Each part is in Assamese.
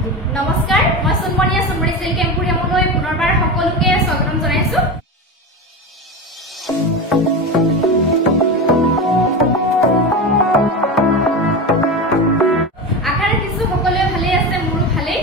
নমস্কাৰ মই সোণমণিয়া সোণমণি সিল্ক এম্পোৰিয়ামলৈ পুনৰবাৰ সকলোকে স্বাগতম জনাইছো আশা ৰাখিছো সকলোৱে ভালে আছে মোৰো ভালে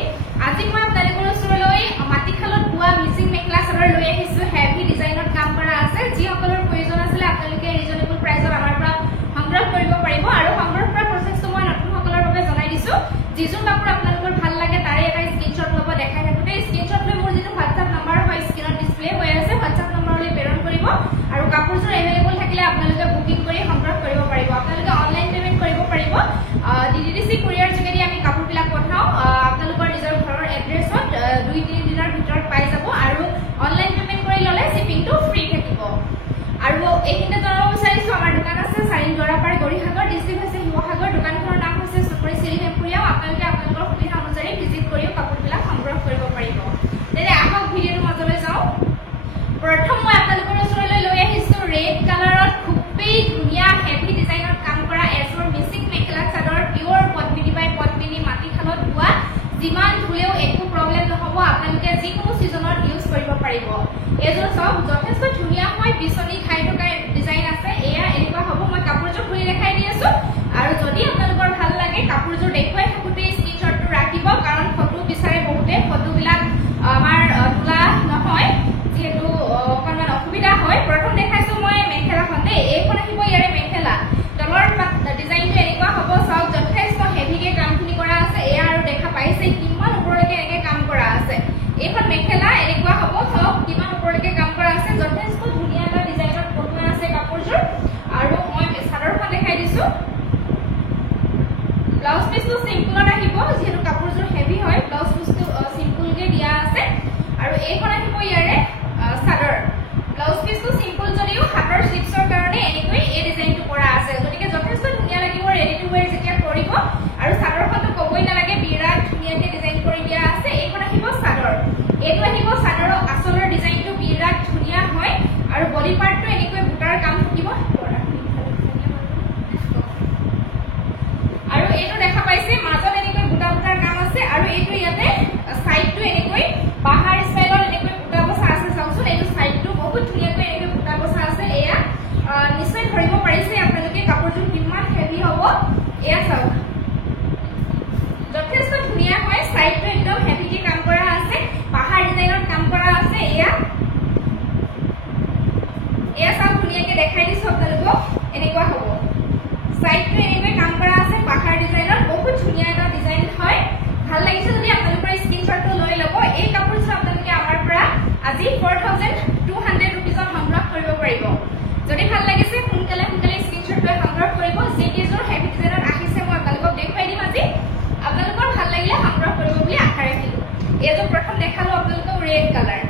আজি মই আপোনালোকৰ ওচৰলৈ মাটিখালত পোৱা মিচিং মেখেলা চাদৰ লৈ আহিছো হেভি ডিজাইনত কাম কৰা আছে যি সকলৰ প্ৰয়োজন আছিল আপোনালোকে ৰিজনেবল প্ৰাইসত আমাৰ পৰা সংগ্ৰহ কৰিব পাৰিব আৰু সংগ্ৰহ কৰা প্ৰচেছটো মই নতুন সকলৰ বাবে জনাই দিছো যিজন কাপোৰ আপোনালোকৰ ভাল লাগে তাৰে এটা স্ক্ৰিনশ্বট ল'ব দেখাই থাকোতে স্ক্ৰিনশ্বট লৈ মোৰ যিটো WhatsApp নম্বৰ হয় স্ক্ৰিনত ডিসপ্লে হৈ আছে WhatsApp নম্বৰলৈ প্ৰেৰণ কৰিব আৰু কাপোৰযোৰ এভেইলেবল থাকিলে আপোনালোকে বুকিং কৰি সংগ্ৰহ কৰিব পাৰিব আপোনালোকে অনলাইন পেমেন্ট কৰিব পাৰিব DDDC কুৰিয়াৰ যোগেদি আমি কাপোৰবিলাক পঠাও আপোনালোকৰ নিজৰ ঘৰৰ এড্ৰেছত 2-3 দিনৰ ভিতৰত পাই যাব আৰু অনলাইন পেমেন্ট কৰি ললে শিপিংটো ফ্ৰী থাকিব আৰু এইখিনিতে জনাব বিচাৰিছো আমাৰ দোকান আছে চাৰিনগৰাপাৰ গৰিসাগৰ ডিস্ট্ৰিক্ট হৈছে শিৱসাগৰ দোকানখনৰ নাম হৈছে সোণমণি সিল্ক এম্পোৰিয়াম আপোনালোকে আপোনালোকৰ সুবিধা অনুযায়ী ভিজিট কৰিও কাপোৰবিলাক সংগ্ৰহ কৰিব পাৰিব তেনে আহক ভিডিঅ'ৰ মাজলৈ যাওঁ প্ৰথম মই আপোনালোকৰ ওচৰলৈ লৈ আহিছো ৰেড কালাৰত খুবেই ধুনীয়া হেভি ডিজাইনত কাম কৰা এজৰ মিচিং মেখেলা চাদৰ পিওৰ পদ্মিনী বাই পদ্মিনী মাটিখালত বোৱা যিমান ধুলেও একো প্ৰব্লেম নহব আপোনালোকে যিকোনো সিজনত ইউজ কৰিব পাৰিব এজৰ সব যথেষ্ট ধুনীয়া হয় বিচনি খাই থকা ডিজাইন আছে এয়া এনেকুৱা হ'ব মই কাপোৰযোৰ খুলি দেখাই দি আছো আৰু যদি আপোনালোকৰ ভাল লাগে কাপোৰযোৰ দেখুৱাই থাকোতে স্ক্ৰিনশ্বটটো ৰাখিব কাৰণ ফটো বিচাৰে বহুতে ফটোবিলাক আমাৰ তোলা নহয় যেহেতু অকণমান অসুবিধা হয় প্ৰথম দেখাইছো মই মেখেলাখন দেই এইখন আহিব ইয়াৰে মেখেলা তলৰ ডিজাইনটো এনেকুৱা হ'ব সব যথেষ্ট হেভিকে কামখিনি কৰা আছে এয়া আৰু দেখা পাইছে কিমান ওপৰলৈকে এনেকৈ কাম কৰা আছে এইখন মেখেলা এনেকুৱা হ'ব সব কিমান ওপৰলৈকে কাম কৰা আছে যথেষ্ট ধুনীয়া এটা ডিজাইনত বনোৱা আছে কাপোৰযোৰ আৰু মই চাদৰখন দেখাই দিছো ব্লাউজ পিসটো সিম্পলত আহিব যেহেতু কাপোৰযোৰ হেভি হয় ব্লাউজ পিসটো সিম্পলকে দিয়া আছে আৰু এইখন আহিব ইয়াৰে চাদৰ ব্লাউজ পিসটো সিম্পল যদিও হাতৰ স্লিপছৰ কাৰণে এনেকৈ এই ডিজাইনটো কৰা আছে গতিকে যথেষ্ট ধুনীয়া লাগিব ৰেডি টু ওয়্যাৰ যেতিয়া কৰিব আৰু চাদৰখনটো ক'বই নালাগে বিৰাট ধুনীয়াকৈ ডিজাইন কৰি দিয়া আছে এইখন আহিব চাদৰ এইটো আহিব চাদৰৰ আচলৰ ডিজাইনটো বিৰাট ধুনীয়া হয় আৰু বডি পাৰ্টটো এনেকৈ বুটাৰ কাম থাকিব আৰু এইটো দেখা পাইছে মাজত এনেকৈ বুটা বুটাৰ কাম আছে আৰু এইটো ইয়াতে সাইডটো এনেকৈ বাহাৰ ষ্টাইলত এনেকৈ বুটা বসা আছে চাওকচোন এইটো সাইডটো বহুত ধুনীয়াকৈ এনেকৈ বুটা বসা আছে এয়া নিশ্চয় ধৰিব পাৰিছে আপোনালোকে কাপোৰযোৰ কিমান হেভি হ'ব এয়া চাওক যথেষ্ট ধুনীয়া হয় সাইডটো একদম হেভিকে কাম কৰা আছে বাহাৰ ডিজাইনত কাম কৰা আছে এয়া চাওক ধুনীয়াকৈ দেখাই দিছো আপোনালোকক এনেকুৱা হ'ব সাইডটো এনেকৈ কাম কৰা আছে বাহাৰ ডিজাইনত বহুত ধুনীয়া এটা ডিজাইন হয় ভাল লাগিছে যদি আপোনালোকৰ স্ক্ৰিনশ্বটটো লৈ ল'ব এই কাপোৰযোৰ আপোনালোকে আমাৰ পৰা আজি 4200 ৰুপিজত সংগ্ৰহ কৰিব পাৰিব যদি ভাল লাগিছে সোনকালে স্ক্ৰিনশ্বট লৈ সংগ্ৰহ কৰিব যি কেইযোৰ হেভি ডিজাইনত আহিছে মই আপোনালোকক দেখুৱাই দিম আজি আপোনালোকৰ ভাল লাগিলে সংগ্ৰহ কৰিব বুলি আশা ৰাখিলো এইযোৰ প্ৰথম দেখালো আপোনালোকক ৰেড কালাৰ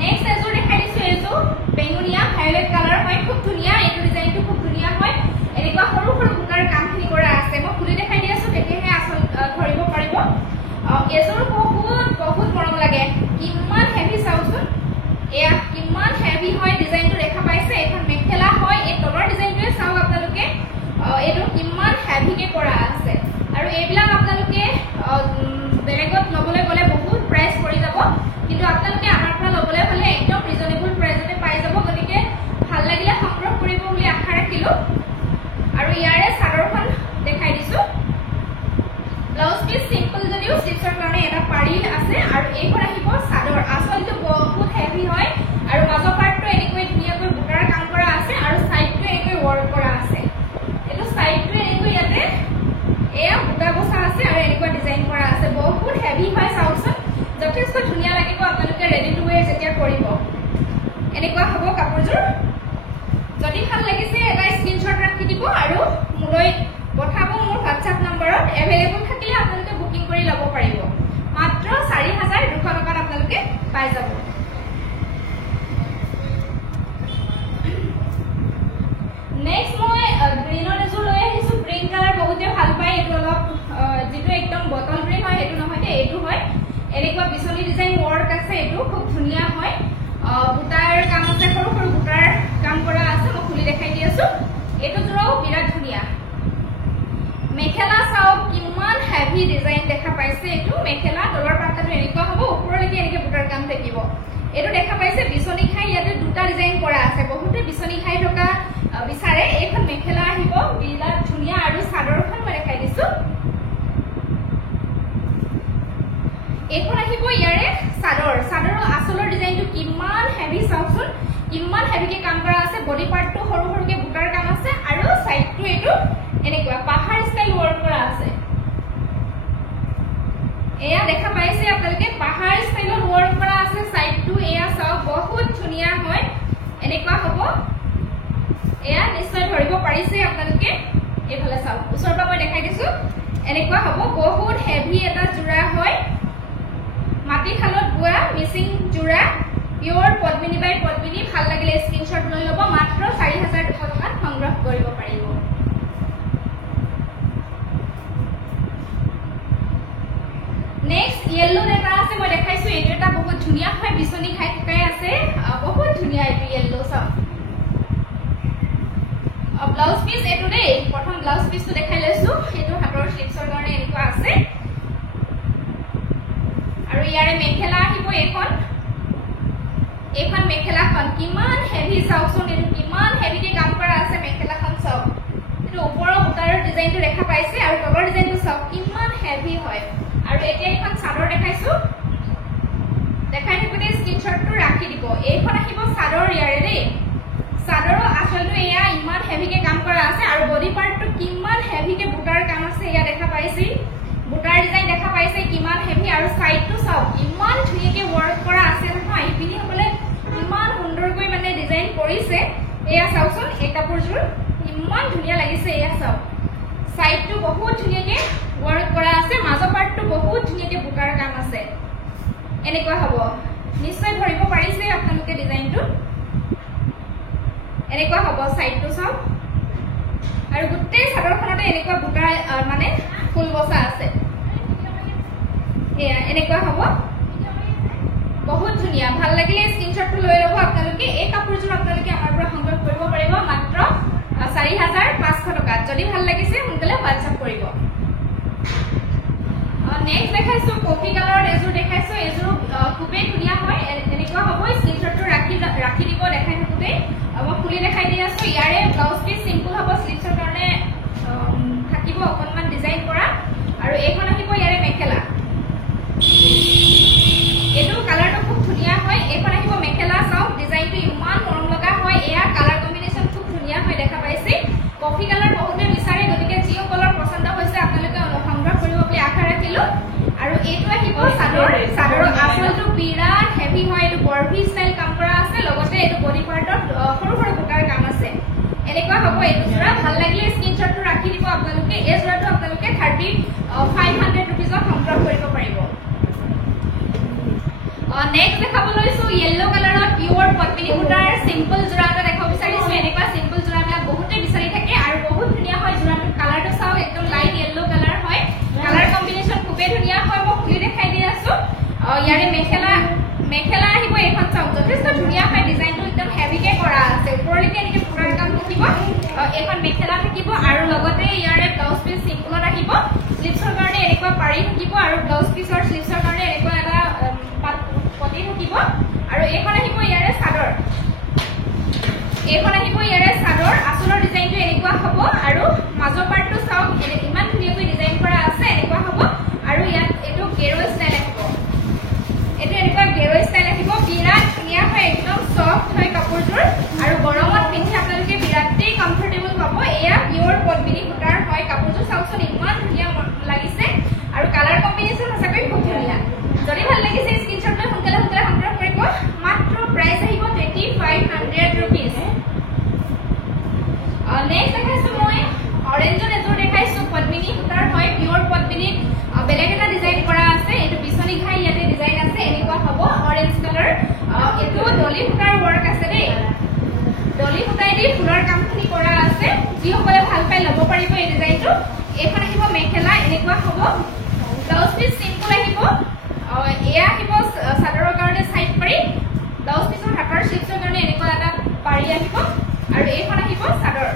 নেক্সট এযোৰ দেখাই দিছো এইযোৰ বেঙুনীয়া ভায়োলেট কালাৰ হয় খুব ধুনীয়া এইটো ডিজাইনটো খুব ধুনীয়া হয় এনেকুৱা সৰু সৰু বুটাৰ কামখিনি কৰা আছে মই খুলি দেখাই দি আছো তেতিয়াহে আচল ধৰিব পাৰিব এযোৰ বহুত মৰম লাগে কিমান হেভি চাওকচোন এয়া কিমান হেভি হয় ডিজাইনটো দেখা পাইছে এখন মেখেলা হয় এই তলৰ ডিজাইনটোৱে চাওক আপোনালোকে এইটো কিমান হেভিকে কৰা আছে আৰু এইবিলাক আপোনালোকে বেলেগত ল'বলৈ গ'লে বহুত প্ৰাইচ পৰি যাব কিন্তু আপোনালোকে আমাৰ পৰা ল'বলৈ হ'লে একদম ৰিজনেবল প্ৰাইচতে পাই যাব গতিকে ভাল লাগিলে সংগ্ৰহ কৰিব বুলি আশা ৰাখিলো আৰু ইয়াৰে চাদৰখন দেখাই দিছো ব্লাউজ পিস সিম্পল যদিও স্লিপছৰ কাৰণে এটা পাৰি আছে আৰু এইখন আহিব চাদৰ আচলতে বহুত হেভি হয় আৰু মাজৰ পাৰ্টটো এনেকৈ ধুনীয়াকৈ বুটাৰ কাম কৰা আছে আৰু সাইডটো এনেকৈ ৱৰ্ক কৰা আছে এইটো সাইডটো এনেকৈ ইয়াতে এয়া বুটা বসা আছে আৰু এনেকুৱা ডিজাইন কৰা আছে বহুত হেভি হয় চাওকচোন যথেষ্ট ধুনীয়া লাগিব আপোনালোকে ৰেডি টু ওয়্যাৰ যেতিয়া কৰিব এনেকুৱা হ'ব কাপোৰযোৰ যদি ভাল লাগিছে এটা স্ক্ৰিনশ্বট ৰাখি দিব আৰু মোলৈ পঠাব মোৰ WhatsApp নম্বৰত এভেইলেবল থাকিলে আপোনালোকে বুকিং কৰি ল'ব পাৰিব মাত্ৰ 4200 টকাত আপোনালোকে পাই যাব নেক্সট মই গ্ৰীনৰ এযোৰ লৈ আহিছো গ্ৰীন কালাৰ বহুতে ভাল পায় এইটো অলপ যেটো একদম বটল গ্ৰীন হয় এইটো নহয় দে এইটো হয় এনেকুৱা বিচনি ডিজাইন ৱৰ্ক আছে এইটো খুব ধুনীয়া হয় বুটাৰ কাম আছে সৰু সৰু বুটাৰ কাম কৰা আছে মই খুলি দেখাই দি আছো এইটো জোৰাও বিৰাট ধুনীয়া মেখেলা চাওক কিমান হেভি ডিজাইন দেখা পাইছে এটো মেখেলা তলৰ পাতাটো এনেকুৱা হ'ব ওপৰলৈকে এনেকে বুটাৰ কাম থাকিব এটো দেখা পাইছে বিচনী খাই ইয়াতে দুটা ডিজাইন কৰা আছে বহুতে বিচনী খাই থকা বিচাৰে এইখন মেখেলা আহিব বিৰাট ধুনীয়া আৰু চাদৰখন মই দেখাই দিছো এইখন আহিব ইয়াৰে চাদৰৰ আচলৰ ডিজাইনটো কিমান হেভি চাওকচোন কিমান হেভিকে কাম কৰা আছে বডি পাৰ্টটো সৰু সৰুকে বুটাৰ কাম আছে আৰু সাইডটো এটো এনেকুৱা পাহাৰ ষ্টাইল ওয়াৰ্ক কৰা আছে এয়া দেখা পাইছে আপোনালোকে পাহাৰ ষ্টাইলত ওয়াৰ্ক কৰা আছে সাইডটো এয়া চাওক বহুত ধুনীয়া হয় এনেকুৱা হ'ব এয়া নিশ্চয় ধৰিব পাৰিছে আপোনালোকে এফালে চাওক ওচৰৰ পৰা মই দেখাই দিছো এনেকুৱা হ'ব বহুত হেভি এটা জোৰা হয় মাটি খালত বুৱা মিচিং জোৰা পিওৰ পদ্মিনী বাই পদ্মিনী ভাল লাগিলে স্ক্ৰিনশট লৈ লব মাত্ৰ 4200 টকাত সংগ্ৰহ কৰিব পাৰিব নেক্সট ইয়েলো এটা আছে মই দেখাইছো এটো এটা বহুত ধুনীয়া হয় বিচনী খাই থকাই আছে বহুত ধুনীয়া এটো ইয়েলো চাও ব্লাউজ পিস এটো দেই প্ৰথম ব্লাউজ পিসটো দেখাই লৈছো এটো হাতৰ স্লিপছৰ কাৰণে এনেকুৱা আছে আৰু ইয়াৰে মেখেলা আহিব এখন মেখেলাখন কিমান হেভি চাওকচোন এটো কিমান হেভিকে কাম কৰা আছে মেখেলাখন চাওক এটো ওপৰৰ বুটাৰৰ ডিজাইনটো দেখা পাইছে আৰু তলৰ ডিজাইনটো চাওক কিমান হেভি হয় আৰু এতিয়া এখন চাদৰ দেখাইছো দেখাই থাকোতে স্ক্ৰিনশটটো ৰাখি দিব এইখন আহিব চাদৰ ইয়াৰে দেই চাদৰৰ আচলটো এয়া ইমান হেভিকে কাম কৰা আছে আৰু বডি পাৰ্টটো কিমান হেভিকে বুটাৰ কাম আছে এয়া দেখা পাইছে বুটাৰ ডিজাইন দেখা পাইছে কিমান হেভি আৰু সাইডটো চাওক ইমান ধুনীয়াকে ওয়াৰ্ক কৰা আছে নহয় ইপিনি হবলে ইমান সুন্দৰকৈ মানে ডিজাইন কৰিছে এয়া চাওকচোন এই কাপোৰযোৰ ইমান ধুনীয়া লাগিছে এয়া চাওক সাইডটো বহুত ধুনীয়াকে ওয়াৰ্ক কৰা আছে মাজৰ পাৰ্টটো বহুত ধুনীয়াকে বুটাৰ কাম আছে এনেকুৱা হ'ব নিশ্চয় ধৰিব পাৰিছে আপোনালোকে ডিজাইনটো এনেকুৱা হ'ব সাইডটো চাওক আৰু গোটেই চাদৰখনতে এনেকুৱা বুটাৰ মানে ফুল বসা আছে এয়া এনেকুৱা হ'ব বহুত ধুনীয়া ভাল লাগিলে স্ক্ৰিনশটটো লৈ লব আপোনালোকে এই কাপোৰযোৰ আপোনালোকে আমাৰ পৰা সংগ্ৰহ কৰিব পাৰিব মাত্ৰ 4500 টকা যদি ভাল লাগিছে সোনকালে WhatsApp কৰিব নেক্সট দেখাইছো কফি কালাৰৰ এজোৰ দেখাইছো এজোৰ খুবেই ধুনীয়া হয় এনেকুৱা হ'ব স্ক্ৰিনশটটো ৰাখি দিব দেখাই থাকোতে মই খুলি দেখাই দি আছো ইয়াৰে ব্লাউজ পিস সিম্পল হ'ব স্লিপছৰ কাৰণে থাকিব অকনমান ডিজাইন কৰা আৰু এইখন আহিব ইয়াৰে মেখেলা এটো কালাৰটো খুব ধুনীয়া হয় এইখন আহিব মেখেলা চাওক ডিজাইনটো ইমান মৰম লগা হয় এয়া কালাৰ কম্বিনেশন খুব ধুনীয়া হয় দেখা পাইছে কফি কালাৰ বহুতে বিচাৰে গতিকে জিও কালাৰ পছন্দ হৈছে আপোনালোকে সংগ্ৰহ কৰিব বুলি আশা ৰাখিলো আৰু এইটো আহিব চাদৰৰ আচলটো বিৰাট হেভি হয় এটো বৰভি ষ্টাইল কাম কৰা আছে লগতে এটো বডি পাৰ্টত সৰু সৰু বুটাৰ কাম আছে এনেকুৱা হ'ব এইটো জোৰা ভাল লাগিলে স্ক্ৰিনশটটো ৰাখি দিব আপোনালোকে এই জোৰাটো আপোনালোকে 3500 रुपीजত সংগ্ৰহ কৰিব পাৰিব নেক্সট দেখাব লৈছো ইয়েলো কালাৰত পিওৰ পদ্মিনী বুটাৰ সিম্পল জোৰা এটা দেখাব বিচাৰিছো এনেকুৱা সিম্পল জোৰাবিলাক বহুতে বিচাৰি থাকে আৰু বহুত ধুনীয়া হয় জোৰাটো কালাৰটো চাও একদম লাইট ইয়েলো কালাৰ হয় কালাৰ কম্বিনেশন খুবেই ধুনীয়া হয় মই খুলি দেখাই দি আছো ইয়াৰে মেখেলা আহিব এখন চাও যথেষ্ট ধুনীয়া হয় ডিজাইনটো একদম হেভিকে কৰা আছে ওপৰলৈকে এনেকে পুৰা কাম থাকিব এখন মেখেলা থাকিব আৰু লগতে ইয়াৰে ব্লাউজ পিস সিম্পলত আহিব স্লিপছৰ কাৰণে এনেকুৱা পাৰি থাকিব আৰু ব্লাউজ পিসৰ স্লিপছৰ কাৰণে এনেকুৱা এটা পটি থাকিব আৰু এইখন আহিব ইয়াৰে চাদৰ আচলৰ ডিজাইনটো এনেকুৱা হ'ব আৰু মাজৰ পাৰ্টটো চাওক ইমান ধুনীয়াকৈ ডিজাইন কৰা আছে এনেকুৱা হ'ব আৰু ইয়াত এটো গেৰো ষ্টাইল আহিব এটো এনেকুৱা গেৰো ষ্টাইল আহিব বিৰাট ধুনীয়া হয় একদম সফট হয় কাপোৰযোৰ আৰু গৰমত পিন্ধি আপোনালোকে বিৰাটেই কমফৰ্টেবল পাব এয়া পিওৰ পদ্মিনী বুটাৰ হয় কাপোৰযোৰ চাওকচোন ইমান ধুনীয়া লাগিছে আৰু কালাৰ কম্বিনেশন সঁচাকৈ খুব ধুনীয়া যদি ভাল লাগিছে স্ক্ৰিনশট লৈ সোনকালে সংগ্ৰহ কৰিব মাত্ৰ প্ৰাইস আহিব 2500 रुपीस নেক্সট দেখাইছো মই অৰেঞ্জৰ এজোৰ দেখাইছো পদ্মিনী বুটাৰ হয় পিওৰ পদ্মিনী বেলেগ এটা ডিজাইন কৰা আছে এটো বিচনী ঘাই ইয়াতে ডিজাইন আছে এনেকুৱা হ'ব অৰেঞ্জ কালাৰ এটো ডলি বুটাৰ ওয়াৰ্ক আছে দেই ডলি বুটাই দি ফুলৰ কামখিনি কৰা আছে যিসকলে ভাল পাই ল'ব পাৰিব এই ডিজাইনটো এখন আহিব মেখেলা এনেকুৱা হ'ব ব্লাউজ পিস সিম্পল আহিব এয়া আহিব চাদৰৰ কাৰণে সাইড পাৰি ব্লাউজ পিসৰ হাতৰ স্লিপছৰ কাৰণে এনেকুৱা এটা পাৰি আহিব আৰু এইখন আহিব চাদৰ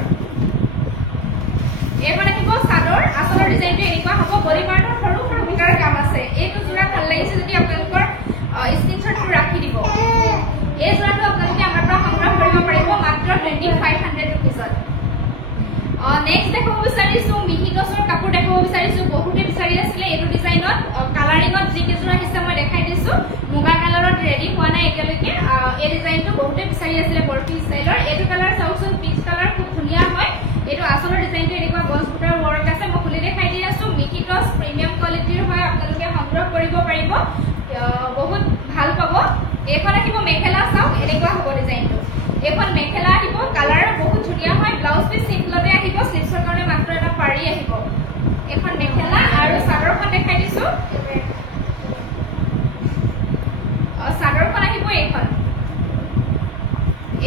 আচলৰ ডিজাইনটো এনেকুৱা হ'ব বডি পাৰ্টৰ নেক্সট দেখাব বিচাৰিছো মিহি টছৰ কাপোৰ দেখাব বিচাৰিছো বহুতে বিচাৰি আছিল এইটো ডিজাইনত কালাৰিঙত যি কেজোৰ আহিছে মই দেখাই দিছো মুগা কালাৰত ৰেডি হোৱা নাই এতিয়ালৈকে এই ডিজাইনটো বহুতে বিচাৰি আছিল বৰফি ষ্টাইলৰ এইটো কালাৰ চাওকচোন পিচ কালাৰ খুব ধুনীয়া হয় এইটো আসলৰ ডিজাইনটো এনেকুৱা গছ বুটাৰ ৱৰ্ক আছে মই খুলি দেখাই দি আছো মিহি টছ প্ৰিমিয়াম কোৱালিটিৰ হয় আপোনালোকে সংগ্ৰহ কৰিব পাৰিব বহুত ভাল পাব এখন আহিব মেখেলা চাওক এনেকুৱা হ'ব ডিজাইনটো এখন মেখেলা আহিব কালাৰ বহুত ধুনীয়া হয় ব্লাউজ পিস সিম্পলতে আহিব স্লিভছৰ কাৰণে মাত্ৰ এটা পাৰি আহিব এখন মেখেলা আৰু চাদৰখন দেখাই দিছো চাদৰখন আহিব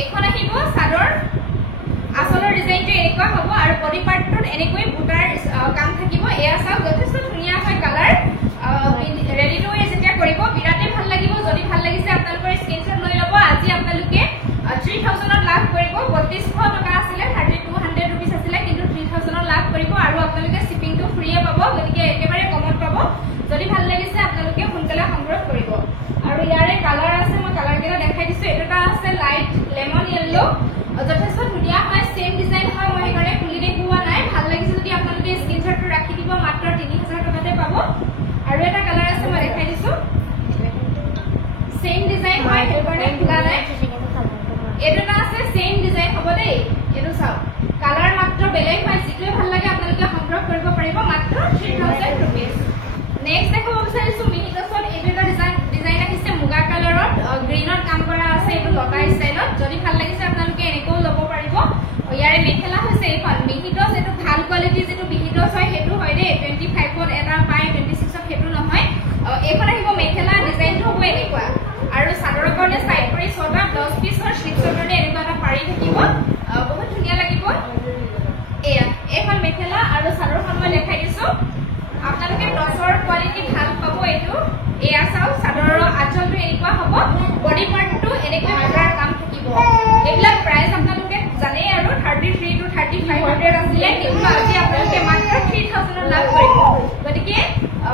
এইখন আহিব চাদৰ আসলৰ ডিজাইনটো এনেকুৱা হ'ব আৰু বডি পাৰ্টটোত এনেকৈ বুটাৰ কাম থাকিব এয়া চাওক যথেষ্ট ধুনীয়া হয় কালাৰ ৰেডি টু ৱে যেতিয়া কৰিব বিৰাটে ভাল লাগিব যদি ভাল লাগিছে আপোনালোকৰ স্ক্ৰীনশ্বট লৈ ল'ব আজি আপোনালোকে 3000 লাভ কৰিব 3200 টকা আছিল 3200 रुपीस আছিল কিন্তু 3000 লাভ কৰিব আৰু আপোনালোকে শিপিংটো ফ্ৰীয়ে পাব গতিকে একেবাৰে কমত পাব যদি ভাল লাগিছে আপোনালোকে সোনকালে সংগ্ৰহ কৰিব আৰু ইয়াৰে কালাৰ আছে মই কালাৰ কেইটা দেখাই দিছো এটা আছে লাইট লেমন ইয়েলো যথেষ্ট ধুনীয়া হয় সেম ডিজাইন হয় মই এবাৰে খুলি দেখুৱা নাই ভাল লাগিছে যদি আপোনালোকে স্ক্ৰীনশ্বটটো ৰাখি দিব মাত্ৰ 3000 টকাতে পাব আৰু এটা কালাৰ আছে মই দেখাই দিছো সেম ডিজাইন হয় এবাৰে খোলা নাই এটা আছে সেম ডিজাইন হ'ব দেই এটো চাও কালাৰ মাত্ৰ বেলেগ হয় যিটো ভাল লাগে আপোনালোকে সংগ্ৰহ কৰিব পাৰিব মাত্ৰ 3000 रुपीस নেক্সট দেখাব বিচাৰিছো মিহি টছত এটা ডিজাইন আহিছে মুগা কালাৰত গ্ৰীনত কাম কৰা আছে এটো লতা ষ্টাইলত যদি ভাল লাগিছে আপোনালোকে এনেকৈ ল'ব পাৰিব ইয়াৰে মেখেলা হৈছে এইখন মিহি টছ এটো ভাল কোৱালিটি যেটো মিহি টছ হয় হেতু হয় দেই 25 ত এটা পাই 26 ত হেতু নহয় এইখন আহিব মেখেলা ডিজাইনটো হ'ব এনেকুৱা আৰু চাদৰৰ কাৰণে সাইড কৰি ছটা ব্লাউজ পিছৰ স্লিভছৰ কাৰণে এনেকুৱা এটা পাৰি থাকিব বহুত ধুনীয়া লাগিব এয়া এখন মেখেলা আৰু চাদৰখন মই দেখাই দিছো আপোনালোকে টছৰ কোৱালিটি ভাল পাব এইটো এয়া চাও চাদৰৰ আঁচলটো এনেকুৱা হ'ব বডি পাৰ্টটো এনেকুৱা আগাৰ কাম থাকিব এইবিলাক প্ৰাইস আপোনালোকে জানে আৰু 33 to 3500 আছিল কিন্তু আজি আপোনালোকে মাত্ৰ 3000 লাভ কৰিব গতিকে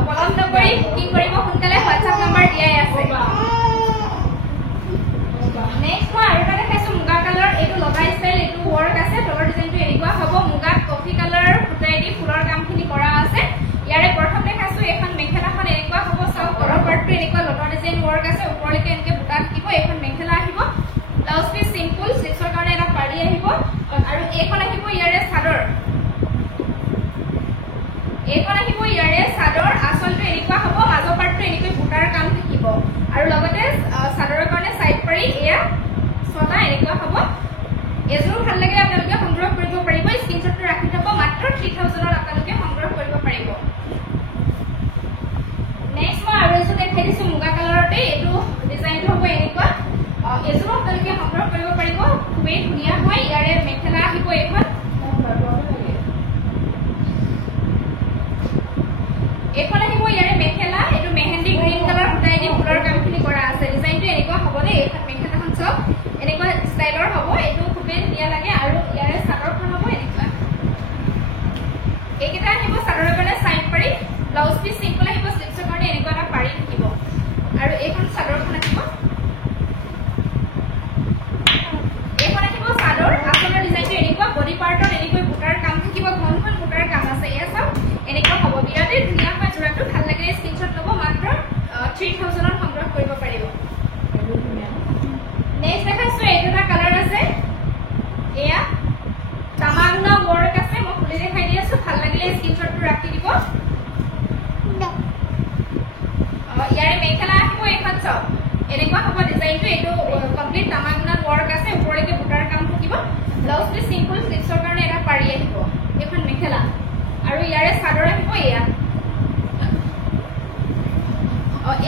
পছন্দ কৰি বুকিং কৰিব সোনকালে WhatsApp নম্বৰ দিয়াই আছে নেক্সট মই আৰু এটা দেখাইছো মুগা কালাৰ এইটো লতা ষ্টাইল এইটো ৱৰ্ক আছে তলৰ ডিজাইনটো এনেকুৱা হ'ব মুগা কফি কালাৰ ফুটাই দি ফুলৰ কামখিনি কৰা আছে ইয়াৰে প্ৰথম দেখাইছো এখন মেখেলাখন এনেকুৱা হ'ব চাও তলৰ পাৰ্টটো এনেকুৱা লতা ডিজাইন ৱৰ্ক আছে ওপৰলৈকে এনেকৈ বুটা থাকিব এখন মেখেলা আহিব ব্লাউজ পিস সিম্পল স্লিভছৰ কাৰণে এটা পাৰি আহিব আৰু এইখন আহিব ইয়াৰে চাদৰ আসলটো এনেকুৱা হ'ব মাজৰ পাৰ্টটো এনেকৈ বুটাৰ কাম থাকিব আৰু লগতে চাদৰৰ কাৰণে সাইড পাৰি এয়া ছটা এনেকুৱা হ'ব এজোৰ ভাল লাগে আপোনালোকে সংগ্ৰহ কৰিব পাৰিব স্ক্ৰীনশ্বটটো ৰাখি থব মাত্ৰ 3000 ত আপোনালোকে সংগ্ৰহ কৰিব পাৰিব নেক্সট মই আৰু এজোৰ দেখাই দিছো মুগা কালাৰতে এইটো ডিজাইনটো হ'ব এনেকুৱা এজোৰ আপোনালোকে সংগ্ৰহ কৰিব পাৰিব খুবেই ধুনীয়া হয় ইয়াৰে মেখেলা আহিব এইখন এখন আহিব ইয়াৰে মেখেলা এইটো মেহেন্দি গ্ৰীন কালাৰ ফুটাই দি ফুলৰ কামখিনি কৰা আছে ডিজাইনটো এনেকুৱা হ'ব দেই এখন মেখেলাখন চাওক এনেকুৱা ষ্টাইলৰ হ'ব এইটো খুবেই ধুনীয়া লাগে আৰু ইয়াৰে চাদৰখন হ'ব এনেকুৱা এইকেইটা আহিব চাদৰৰ কাৰণে সাইড পাৰি ব্লাউজ পিস সিম্পল আহিব স্লিভছৰ কাৰণে এনেকুৱা এটা পাৰি থাকিব আৰু এইখন চাদৰখন আহিব চাদৰ আসলৰ ডিজাইনটো এনেকুৱা বডি পাৰ্টত এনেকৈ বুটাৰ কাম থাকিব ঘন বুটাৰ কাম আছে এয়া চাওক এনেকুৱা হ'ব বিৰাটেই ধুনীয়া হয় জোৰাটো ভাল লাগিলে স্ক্ৰীনশ্বট ল'ব মাত্ৰ 3000 ত সংগ্ৰহ কৰিব পাৰিব নেক্সট দেখাইছো এইটা কালাৰ আছে এয়া তামাংনা ৱৰ্ক আছে মই খুলি দেখাই দি আছো ভাল লাগিলে স্ক্ৰীনশ্বটটো ৰাখি দিব ইয়াৰে মেখেলা আহিব এখন চাওক এনেকুৱা হ'ব ডিজাইনটো এইটো কমপ্লিট তামাংনা ৱৰ্ক আছে ওপৰলৈকে বুটাৰ কাম থাকিব ব্লাউজ পিস সিম্পল স্লিভছৰ কাৰণে এটা পাৰি আহিব এখন মেখেলা আৰু ইয়াৰে চাদৰ আহিব এয়া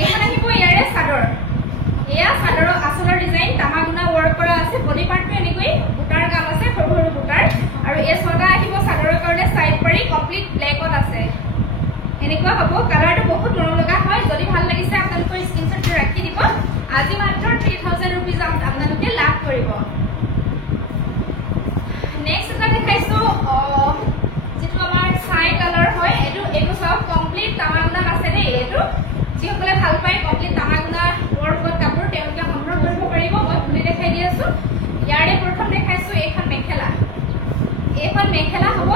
এখন আহিব ইয়াৰে চাদৰ এয়া চাদৰৰ আসলৰ ডিজাইন তামাগুনা ৱৰ্ক কৰা আছে বডি পাৰ্টটো এনেকৈ বুটাৰ কাম আছে সৰু সৰু বুটাৰ আৰু এই ছটা আহিব চাদৰৰ কাৰণে সাইড পাৰি কমপ্লিট ব্লেকত আছে এনেকুৱা হ'ব কালাৰটো বহুত মৰম লগা হয় যদি ভাল লাগিছে আপোনালোকৰ স্ক্ৰীনশ্বটটো ৰাখি দিব আজি মাত্ৰ 3000 रुपीस আপোনালোকে লাভ কৰিব নেক্সট এটা দেখাইছো যেটো আমাৰ চাই কালাৰ হয় এটো সব কমপ্লিট তামাগুনা আছে দেই এটো যিসকলে ভাল পায় কমপ্লিট তামাগুনা ৱৰ্কত কাপোৰ তেওঁলোকে সংগ্ৰহ কৰিব পাৰিব মই খুলি দেখাই দি আছো ইয়াৰে প্ৰথম দেখাইছো এখন মেখেলা হ'ব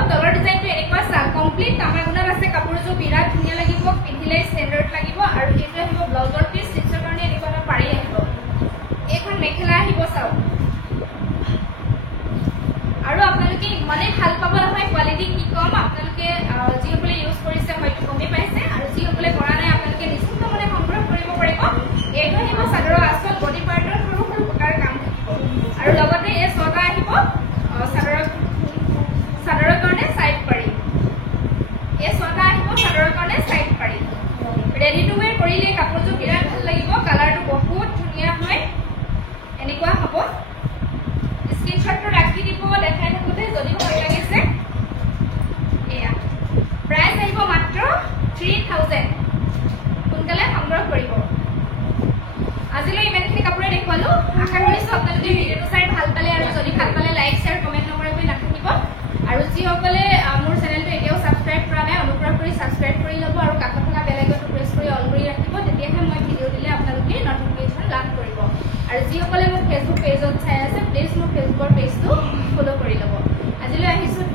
আছে কাপোৰযোৰ বিৰাট ধুনীয়া লাগিব পিন্ধিলে ষ্টেণ্ডাৰ্ড লাগিব আৰু এইটো আহিব ব্লাউজৰ পিচ স্লিভছৰ কাৰণে এনেকুৱা এটা পাৰি আহিব এইখন মেখেলা আহিব চাওক আৰু আপোনালোকে ইমানেই ভাল পাব নহয় কোৱালিটি কি কম আপোনালোকে যিসকলে ইউজ কৰিছে হয়তো গমেই পাইছে আৰু যিসকলে কৰা নাই আপোনালোকে নিশ্চিত মনে সংগ্ৰহ কৰিব পাৰিব এইটো আহিব চাদৰৰ আচল বডি পাৰ্টৰ সৰু সৰু প্ৰকাৰ কাম থাকিব আৰু লগতে এই ছটা আহিব চাদৰৰ কাৰণে সাইড পাৰি এই ছটা আহিব চাদৰৰ কাৰণে সাইড পাৰি ৰেডি টু ওয়্যাৰ কৰিলে কাপোৰযোৰ বিৰাট ভাল লাগিব কালাৰটো বহুত ধুনীয়া হয় এনেকুৱা হ'ব স্ক্ৰীনশ্বটটো ৰাখি দিব দেখাই থাকোঁতে যদি ভাল লাগিছে এয়া প্ৰাইচ আহিব মাত্ৰ 3000 সোনকালে সংগ্ৰহ কৰিব আজিলৈ ইমানখিনি কাপোৰে দেখুৱালো আশা কৰিছো আপোনালোকে ভিডিঅ'টো চাই ভাল পালে আৰু যদি ভাল পালে লাইক শ্বেয়াৰ কমেণ্ট নকৰাকৈ নাথাকিব আৰু যিসকলে মোৰ চেনেলটো এতিয়াও ছাবস্ক্ৰাইব কৰা নাই অনুগ্ৰহ কৰি ছাবস্ক্ৰাইব কৰি ল'ব আৰু কাষত থকা বেল আইকনটো প্ৰেছ কৰি অল কৰি ৰাখিব তেতিয়াহে মই ভিডিঅ' দিলে আপোনালোকে নটিফিকেশ্যন লাভ কৰিব আৰু যিসকলে মোৰ ফেচবুক পেজত চাই আছে প্লিজ মোৰ ফেচবুকৰ পেজটো ফ'ল' কৰি ল'ব আজিলৈ আহিছোঁ